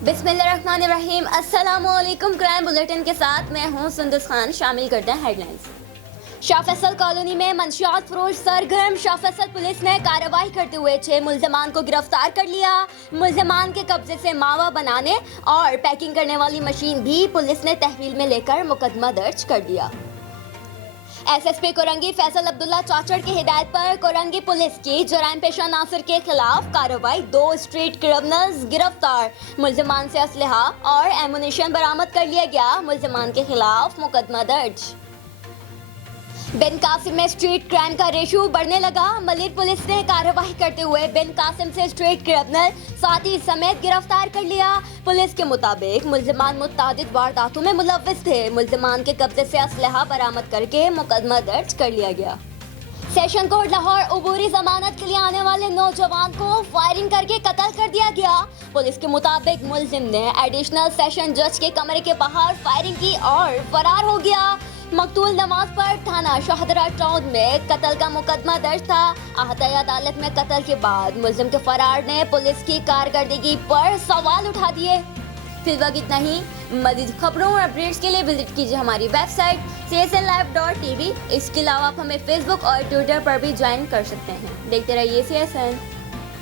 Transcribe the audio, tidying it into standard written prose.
बिस्मिल्लाहिर्रहमानिर्रहीम। अस्सलाम वालेकुम। क्राइम बुलेटिन के साथ मैं हूं सुंदस खान। शामिल करते हैं हेडलाइंस। शाह फैसल कॉलोनी में मंशियात फरोश सरगर्म। शाह फैसल पुलिस ने कार्रवाई करते हुए 6 मुल्जिमान को गिरफ्तार कर लिया। मुल्जिमान के कब्जे से मावा बनाने और पैकिंग करने वाली मशीन भी पुलिस ने तहवील में लेकर मुकदमा दर्ज कर दिया। एसएसपी कोरंगी फैसल अब्दुल्ला चाचड़ की हिदायत पर कोरंगी पुलिस की जराइम पेशा नासिर के खिलाफ कार्रवाई। 2 स्ट्रीट क्रिमिनल्स गिरफ्तार। मुल्जिमान से असलहा और एमुनिशन बरामद कर लिया गया। मुल्जिमान के खिलाफ मुकदमा दर्ज। बिन कासिम में स्ट्रीट क्राइम का रेशो बढ़ने लगा। मलिर पुलिस ने कार्रवाई करते हुए बिन कासिम से स्ट्रीट क्रिमिनल साथी समेत गिरफ्तार कर लिया। पुलिस के मुताबिक मुल्जिमान मुतादिद वारदातों में मुलव्विस थे। मुल्जिमान के कब्जे से असलहा बरामद करके मुकदमा दर्ज कर लिया गया। सेशन कोर्ट लाहौर उबूरी जमानत के लिए आने वाले नौजवान को फायरिंग करके कत्ल कर दिया गया। पुलिस के मुताबिक मुल्जिम ने एडिशनल सेशन जज के कमरे के बाहर फायरिंग की और फरार हो गया। मकतूल नवाज पर थाना शाहदरा टाउन में कत्ल का मुकदमा दर्ज था। आहताई अदालत में कत्ल के बाद मुल्जिम के फरार ने पुलिस की कारकर्दगी पर सवाल उठा दिए। फिर वक्त इतना ही। मज़ीद खबरों और अपडेट्स के लिए विजिट कीजिए हमारी वेबसाइट csnlive.tv। इसके अलावा आप हमें फेसबुक और ट्विटर पर भी ज्वाइन कर सकते हैं। देखते रहिए CSN।